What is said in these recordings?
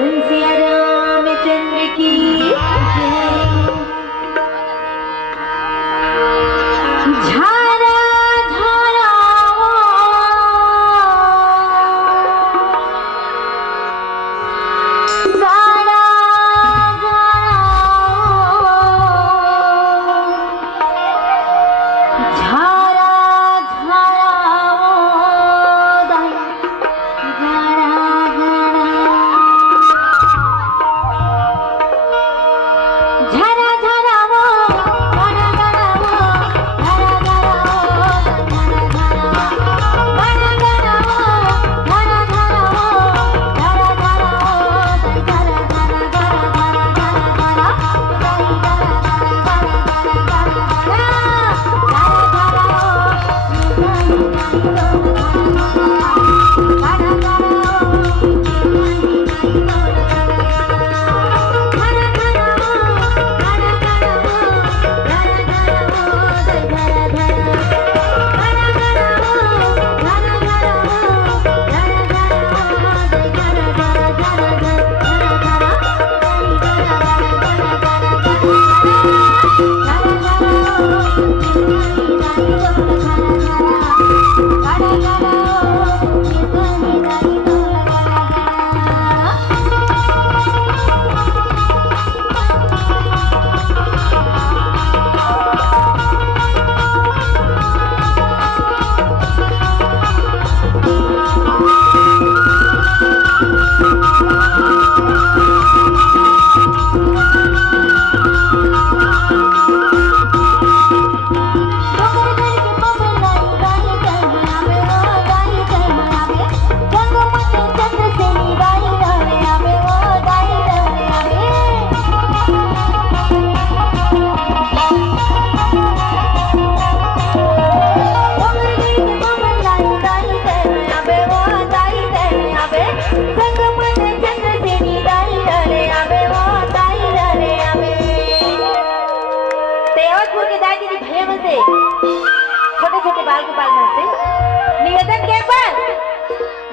सिया रामचंद्र की जय। झारा झारा झारा छोटे छोटे बाल गोपाल से निवेदन के एक बार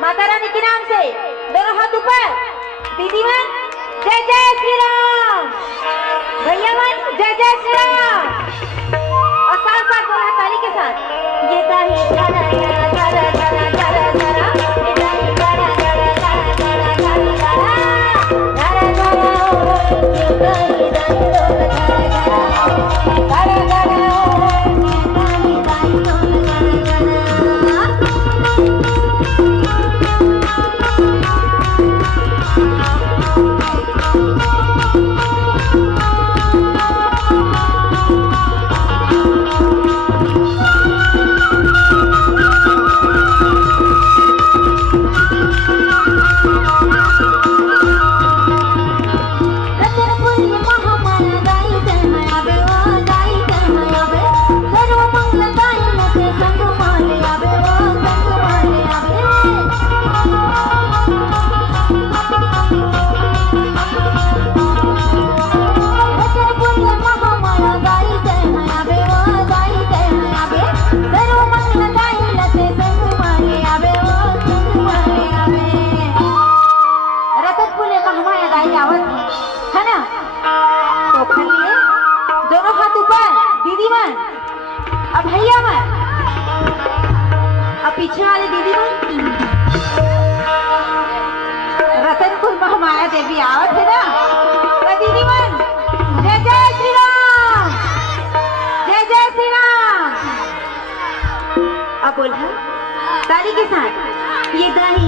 माता रानी के नाम से दोनों हाथ ऊपर। दीदी मन जय जय श्री राम, भैया मन जय जय श्री राम, और साथ साथ बोला ताली के साथ ये दाही जरा जरा जरा जरा जरा जरा ये दाही जरा जरा जरा जरा जरा जरा जरा ये दाही दाही जरा जरा भैया मन, अब पीछे वाले दीदी मन रतनपुर महामाया देवी आवत है ना, तो दीदी मन जय जय श्री राम, जय जय श्री राम। अब बोला ताली के साथ ये दही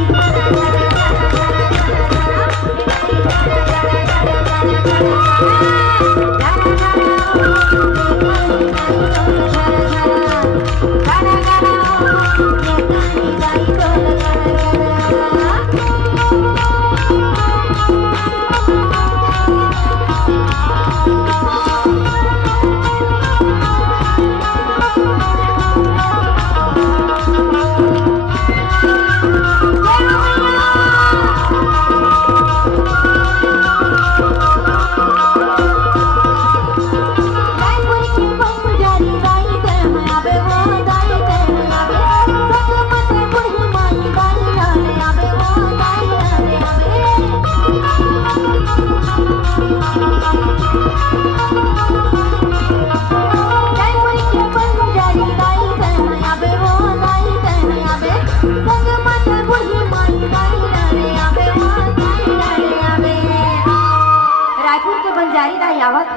आवत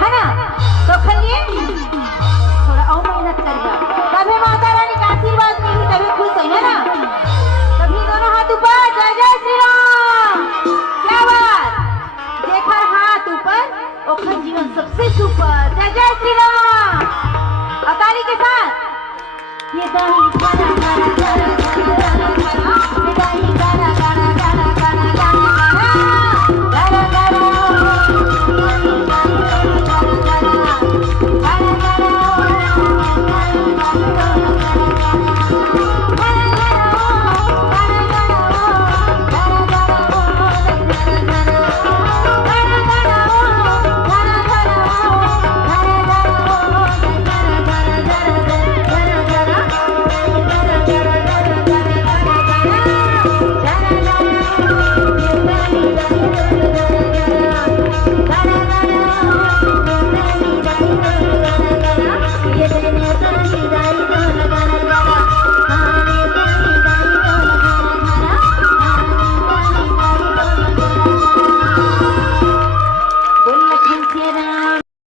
है ना, तो खलिए थोड़ा और मेहनत करिए।